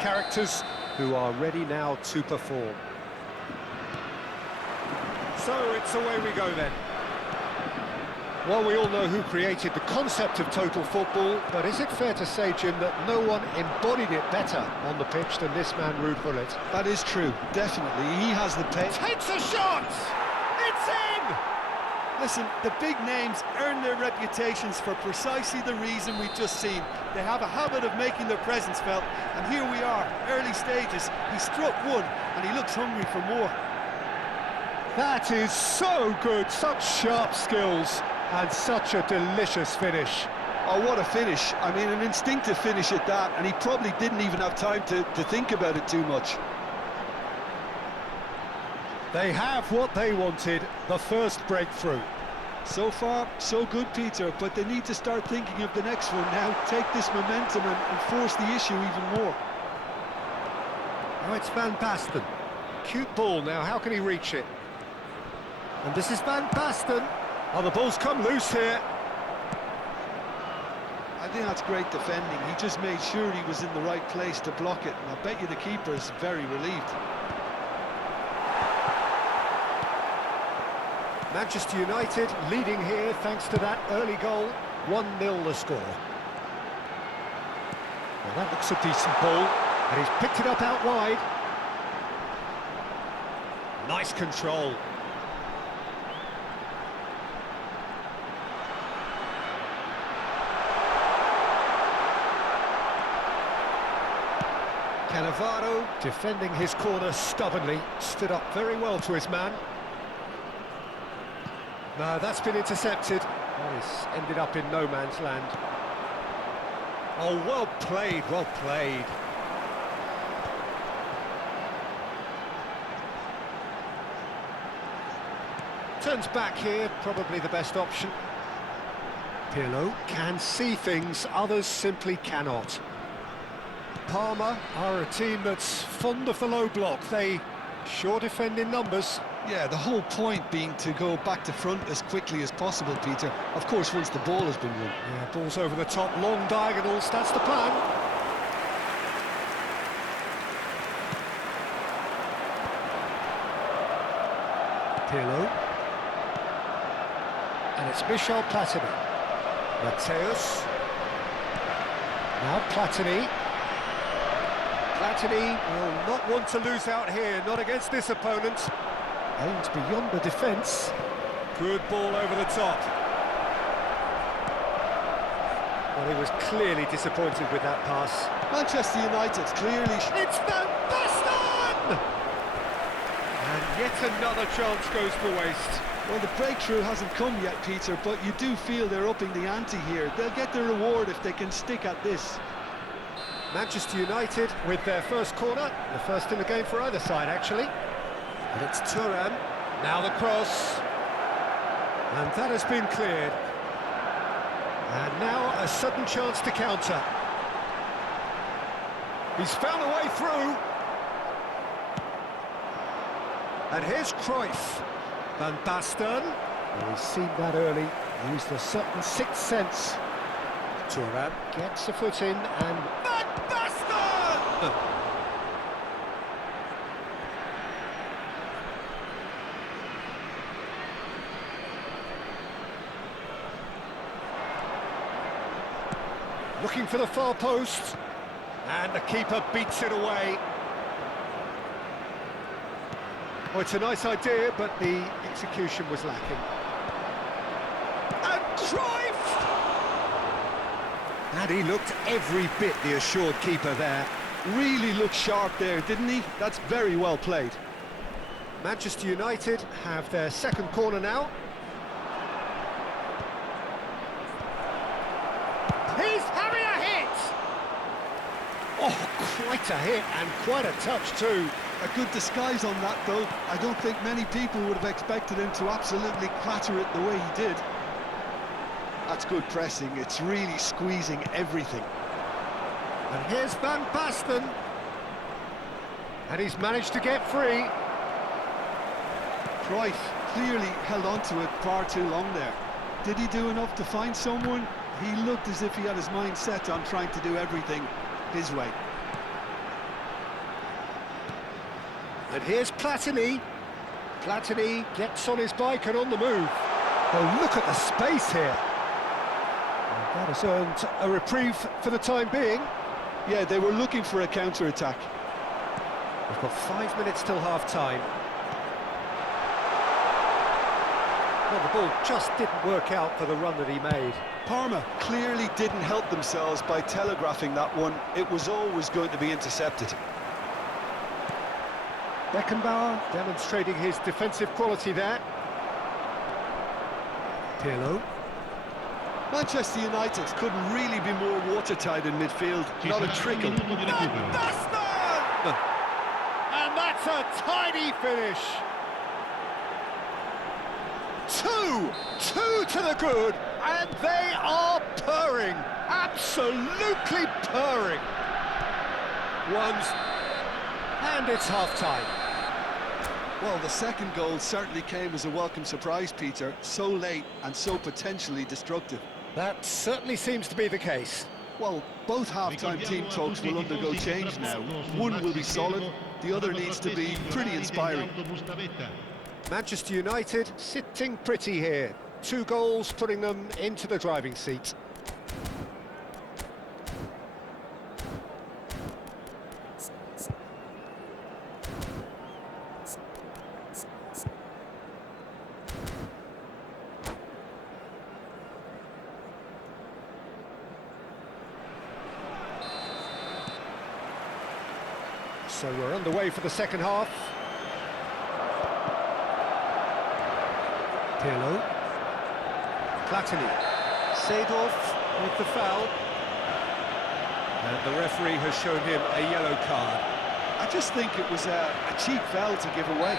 characters who are ready now to perform. So it's away we go then. Well, we all know who created the concept of total football, but is it fair to say, Jim, that no one embodied it better on the pitch than this man, Ruud Gullit? That is true, definitely. He has the pace. Takes a shot! It's in! Listen, the big names earn their reputations for precisely the reason we've just seen. They have a habit of making their presence felt, and here we are, early stages. He struck one, and he looks hungry for more. That is so good, such sharp skills, and such a delicious finish. Oh, what a finish. I mean, an instinctive finish at that, and he probably didn't even have time to think about it too much. They have what they wanted, the first breakthrough. So far, so good, Peter, but they need to start thinking of the next one now. Take this momentum and force the issue even more. Now it's Van Basten. Cute ball now, how can he reach it? And this is Van Basten. Oh, the ball's come loose here. I think that's great defending. He just made sure he was in the right place to block it, and I bet you the keeper is very relieved. Manchester United leading here thanks to that early goal. 1-0 the score. Well, that looks a decent ball, and he's picked it up out wide. Nice control. Cannavaro defending his corner stubbornly, stood up very well to his man. No, that's been intercepted. Oh, it's ended up in no man's land. Oh, well played, well played. Turns back here, probably the best option. Pirlo can see things others simply cannot. Parma are a team that's fond of the low block. They sure defend in numbers. Yeah, the whole point being to go back to front as quickly as possible, Peter. Of course, once the ball has been won. Yeah, ball's over the top, long diagonals, that's the plan. Pirlo. And it's Michel Platini. Mateus. Now Platini. Platini will not want to lose out here, not against this opponent. Aims beyond the defence. Good ball over the top. Well, he was clearly disappointed with that pass. Manchester United clearly... It's Van Basten! And yet another chance goes to waste. Well, the breakthrough hasn't come yet, Peter, but you do feel they're upping the ante here. They'll get their reward if they can stick at this. Manchester United with their first corner, the first in the game for either side, actually. But it's Thuram, now the cross, and that has been cleared. And now a sudden chance to counter. He's found a way through. And here's Cruyff. Van Basten, well, he's seen that early, used a certain sixth sense. Thuram gets a foot in and... Van Basten! Looking for the far post, and the keeper beats it away. Well, it's a nice idea, but the execution was lacking. And Cruyff! And he looked every bit the assured keeper there. Really looked sharp there, didn't he? That's very well played. Manchester United have their second corner now. He's having a hit! Oh, quite a hit and quite a touch too. A good disguise on that, though. I don't think many people would have expected him to absolutely clatter it the way he did. That's good pressing. It's really squeezing everything. And here's Van Basten. And he's managed to get free. Cruyff clearly held on to it far too long there. Did he do enough to find someone? He looked as if he had his mind set on trying to do everything his way. And here's Platini. Platini gets on his bike and on the move. Oh, look at the space here. And that has earned a reprieve for the time being. Yeah, they were looking for a counter-attack. We've got 5 minutes till half-time. Well, the ball just didn't work out for the run that he made. Parma clearly didn't help themselves by telegraphing that one. It was always going to be intercepted. Beckenbauer demonstrating his defensive quality there. Pirlo. Manchester United couldn't really be more watertight in midfield. Not a trickle. And that's a tidy finish. Two to the good, and they are purring, absolutely purring. And it's half-time. Well, the second goal certainly came as a welcome surprise, Peter. So late and so potentially destructive. That certainly seems to be the case. Well, both half-time team talks will undergo change now. One will be solid, the other needs to be pretty inspiring. Manchester United sitting pretty here. 2 goals putting them into the driving seat. So we're underway for the second half. Pirlo. Platini. Seedorf with the foul. And the referee has shown him a yellow card. I just think it was a cheap foul to give away.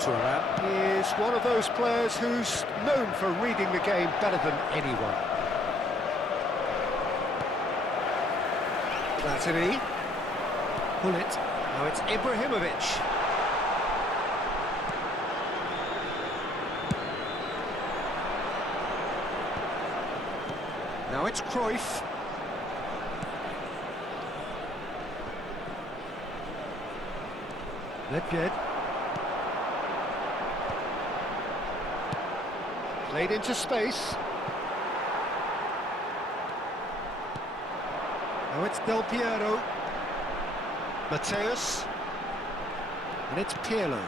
Thuram is one of those players who's known for reading the game better than anyone. Platini. Pull it. Now it's Ibrahimovic. Now it's Cruyff. Nedved. Played into space. Now it's Del Piero. Mateus. And it's Pirlo.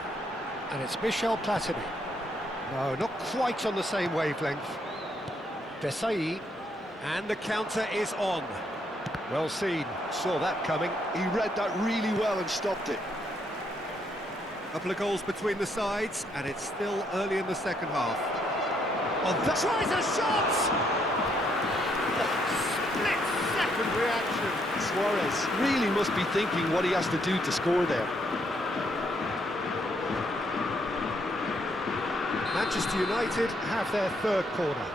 And it's Michel Platini. No, not quite on the same wavelength. Desai. And the counter is on. Well seen, saw that coming. He read that really well and stopped it. Couple of goals between the sides, and it's still early in the second half. Oh, that tries a shot! Split-second reaction. Suarez really must be thinking what he has to do to score there. Manchester United have their third corner.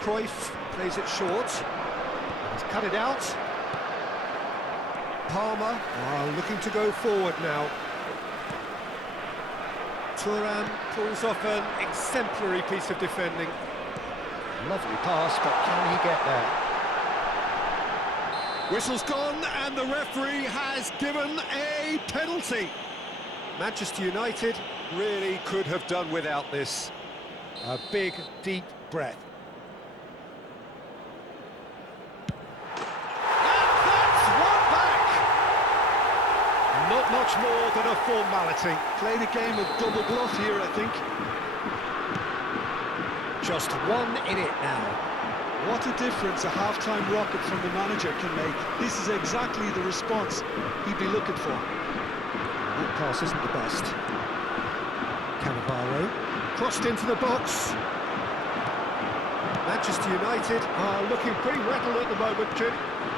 Cruyff plays it short. He's cut it out. Palmer are looking to go forward now. Thuram pulls off an exemplary piece of defending. Lovely pass, but can he get there? Whistle's gone, and the referee has given a penalty. Manchester United really could have done without this. A big, deep breath. Not much more than a formality. Played a game of double bluff here, I think. Just one in it now. What a difference a half-time rocket from the manager can make. This is exactly the response he'd be looking for. That pass isn't the best. Cannavaro crossed into the box. Manchester United are looking pretty rattled at the moment, Jim.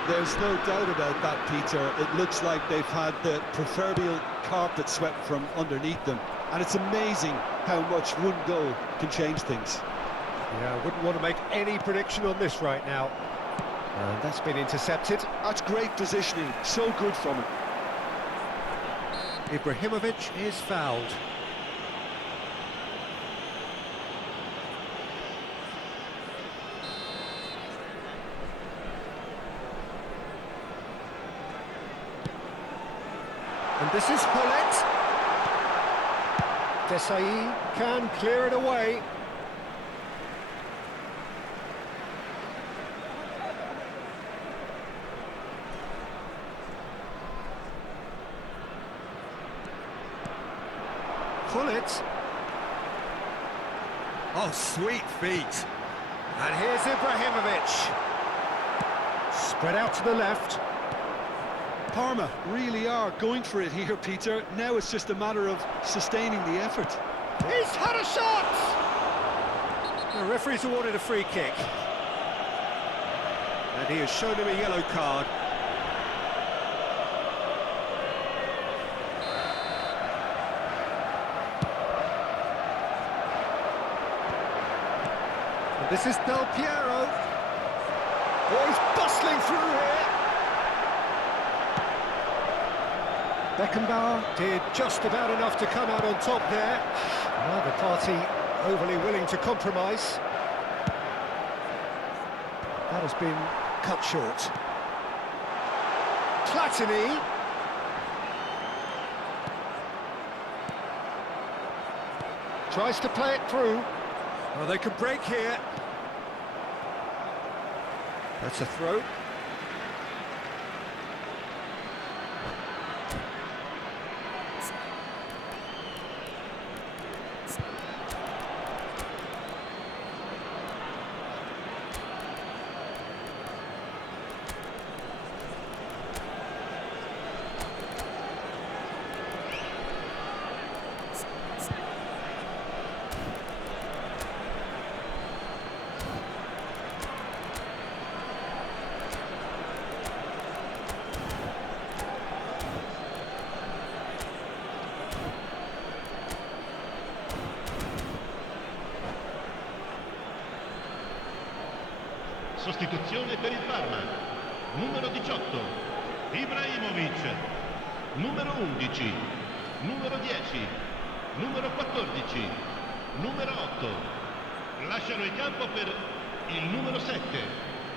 There's no doubt about that, Peter. It looks like they've had the proverbial carpet swept from underneath them. And it's amazing how much one goal can change things. Yeah, I wouldn't want to make any prediction on this right now. That's been intercepted. That's great positioning. So good from him. Ibrahimovic is fouled. And this is Hullet. Desai can clear it away. Hullet. Oh, sweet feet. And here's Ibrahimovic. Spread out to the left. Parma really are going for it here, Peter. Now it's just a matter of sustaining the effort. He's had a shot! The referee's awarded a free kick. And he has shown him a yellow card. And this is Del Piero. Oh, he's bustling through here. Beckenbauer did just about enough to come out on top there. Neither party overly willing to compromise. That has been cut short. Platini. Tries to play it through. Oh, they could break here. That's a throw. Sostituzione per il Parma. Numero 18, Ibrahimovic. Numero 11, numero 10, numero 14, numero 8. Lasciano il campo per il numero 7,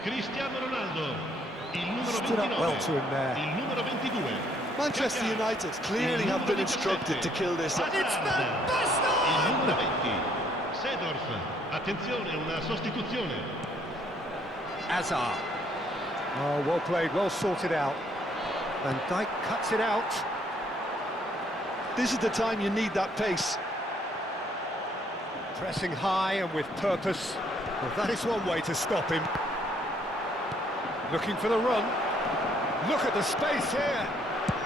Cristiano Ronaldo. Il numero 29, il numero 22. Manchester United clearly have been instructed to kill this. And it's Van Il numero Basten! 20, Seedorf. Attenzione, una sostituzione. Hazard. Oh, well played, well sorted out. Van Dijk cuts it out. This is the time you need that pace. Pressing high and with purpose. Well, that is one way to stop him. Looking for the run. Look at the space here.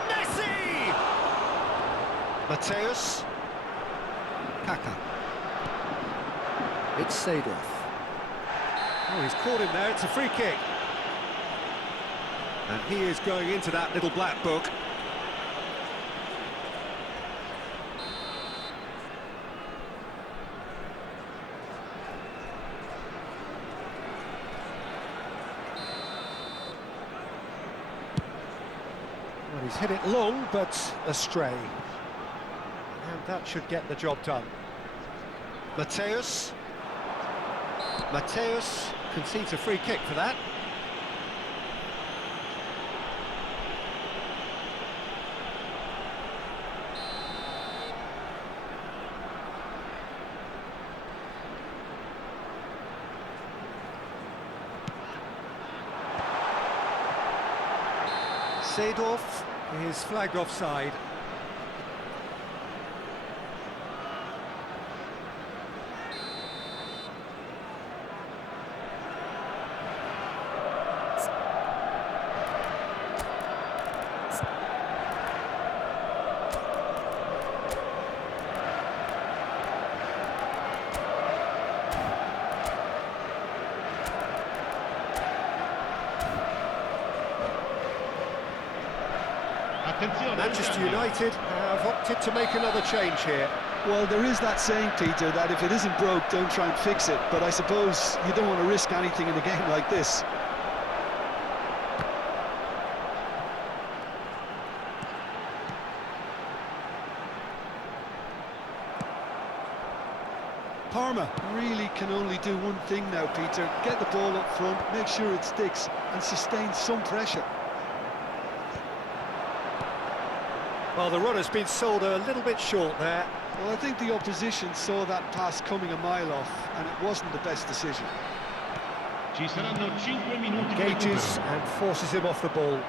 Messi! Mateus. Kaka. It's Seedorf. Oh, he's caught him there, it's a free kick. And he is going into that little black book. Well, he's hit it long, but astray. And that should get the job done. Mateus. Mateus concedes a free kick for that. Seedorf is flagged offside. Manchester United have opted to make another change here. Well, there is that saying, Peter, that if it isn't broke, don't try and fix it. But I suppose you don't want to risk anything in a game like this. Parma really can only do one thing now, Peter. Get the ball up front, make sure it sticks, and sustain some pressure. Well, the runner's been sold a little bit short there. Well, I think the opposition saw that pass coming a mile off, and it wasn't the best decision. Ci saranno 5 minuti di Engages recupero. and forces him off the ball.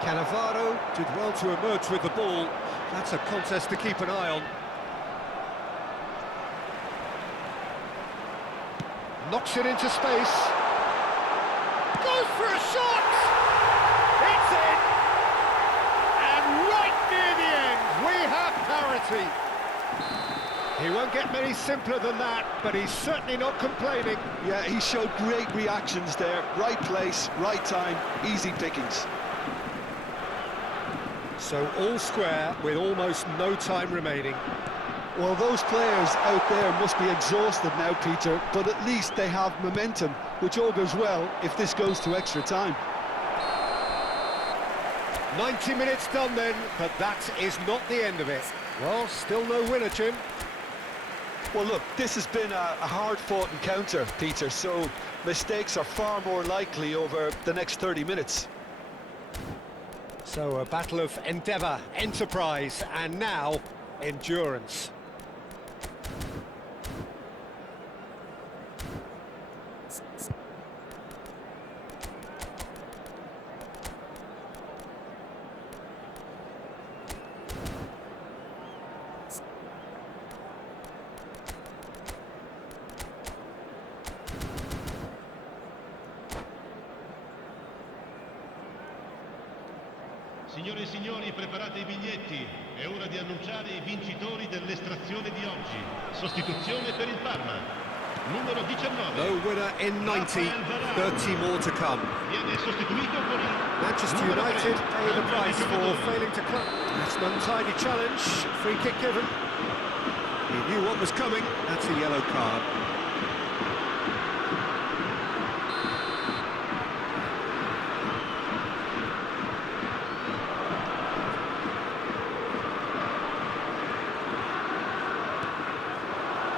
Cannavaro did well to emerge with the ball. That's a contest to keep an eye on. Knocks it into space. Goes for a shot! It's in! And right near the end, we have parity. He won't get many simpler than that, but he's certainly not complaining. Yeah, he showed great reactions there. Right place, right time, easy pickings. So all square with almost no time remaining. Well, those players out there must be exhausted now, Peter, but at least they have momentum, which augurs well if this goes to extra time. 90 minutes done then, but that is not the end of it. Well, still no winner, Jim. Well, look, this has been a hard-fought encounter, Peter, so mistakes are far more likely over the next 30 minutes. So a battle of endeavour, enterprise, and now endurance. Signore e signori, preparate i biglietti. È ora di annunciare i vincitori dell'estrazione di oggi. Sostituzione per il Parma. Numero 19. No winner in 90, 30 more to come. Viene sostituito con il Manchester numero United 3. pay the price for failing to club. That's an untidy challenge, free kick given. He knew what was coming, that's a yellow card.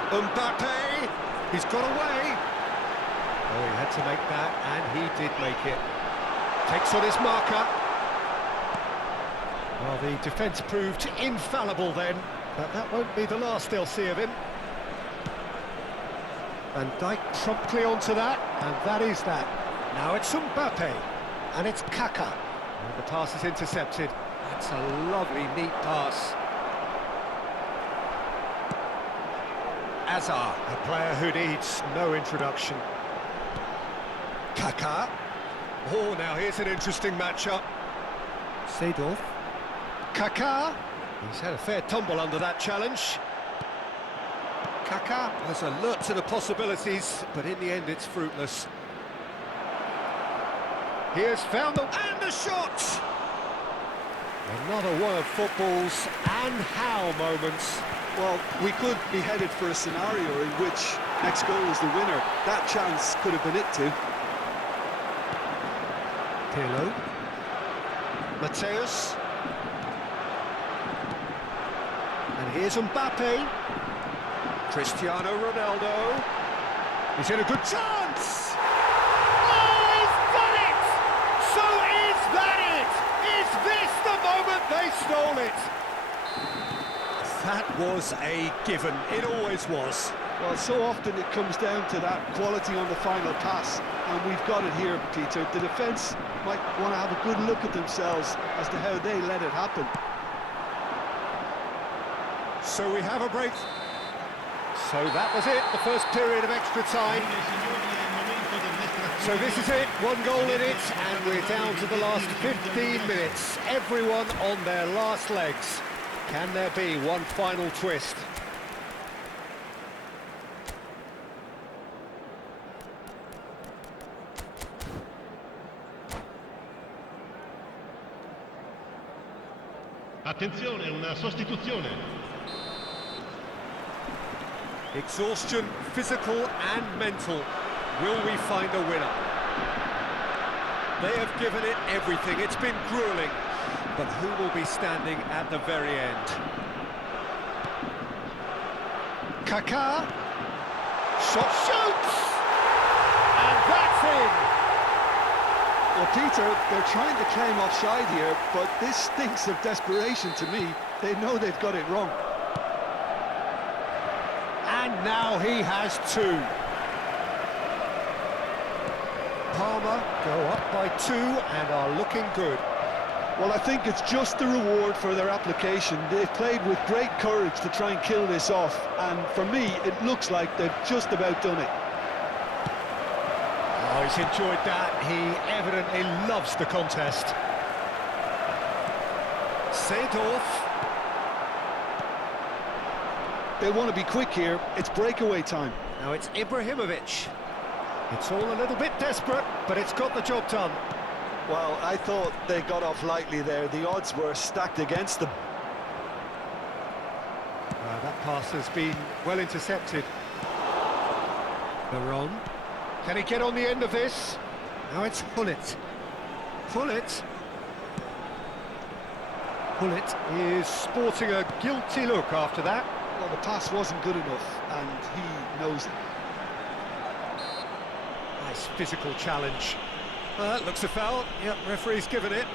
Mbappe, he's got away. Oh, he had to make that, and he did make it. Takes on his marker. Well, the defence proved infallible then, but that won't be the last they'll see of him. Van Dijk promptly onto that, and that is that. Now it's Mbappe, and it's Kaka. And the pass is intercepted. That's a lovely, neat pass. Azar, a player who needs no introduction. Kaka. Oh, now here's an interesting matchup. Seedorf. Kaka. He's had a fair tumble under that challenge. Kaka was alert to the possibilities, but in the end it's fruitless. He has found the... and the shot! Another one of football's and how moments. Well, we could be headed for a scenario in which next goal is the winner. That chance could have been it too. Pirlo. Mateus. And here's Mbappe. Cristiano Ronaldo. He's in a good chance! Oh, he's done it! So is that it? Is this the moment they stole it? That was a given. It always was. Well, so often it comes down to that quality on the final pass, and we've got it here, Peter. The defence might want to have a good look at themselves as to how they let it happen. So we have a break. So that was it, the first period of extra time. So this is it, one goal in it, and we're down to the last 15 minutes. Everyone on their last legs. Can there be one final twist? Attenzione, una sostituzione. Exhaustion, physical and mental. Will we find a winner? They have given it everything. It's been grueling. But who will be standing at the very end? Kaká. Shot shoots! And that's in! Well, Peter, they're trying to claim offside here, but this stinks of desperation to me. They know they've got it wrong. And now he has two. Palmer go up by 2 and are looking good. Well, I think it's just the reward for their application. They've played with great courage to try and kill this off, and for me, it looks like they've just about done it. Oh, he's enjoyed that. He evidently loves the contest. Sent off. They want to be quick here. It's breakaway time. Now it's Ibrahimovic. It's all a little bit desperate, but it's got the job done. Well, I thought they got off lightly there. The odds were stacked against them. That pass has been well intercepted. Baron. Can he get on the end of this? Now it's Pullet. Pullet. Pullet is sporting a guilty look after that. Well, the pass wasn't good enough, and he knows it. Nice physical challenge. That looks a foul. Yep, referee's given it.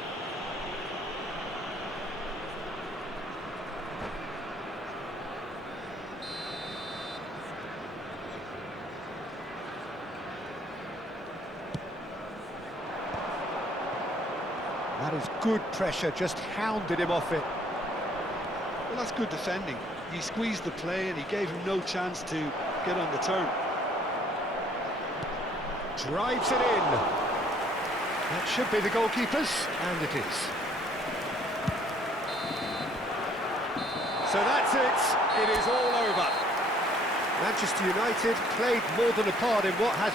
That is good pressure, just hounded him off it. Well, that's good defending. He squeezed the play and he gave him no chance to get on the turn. Drives it in. That should be the goalkeeper's, and it is. So that's it. It is all over. Manchester United played more than a part in what has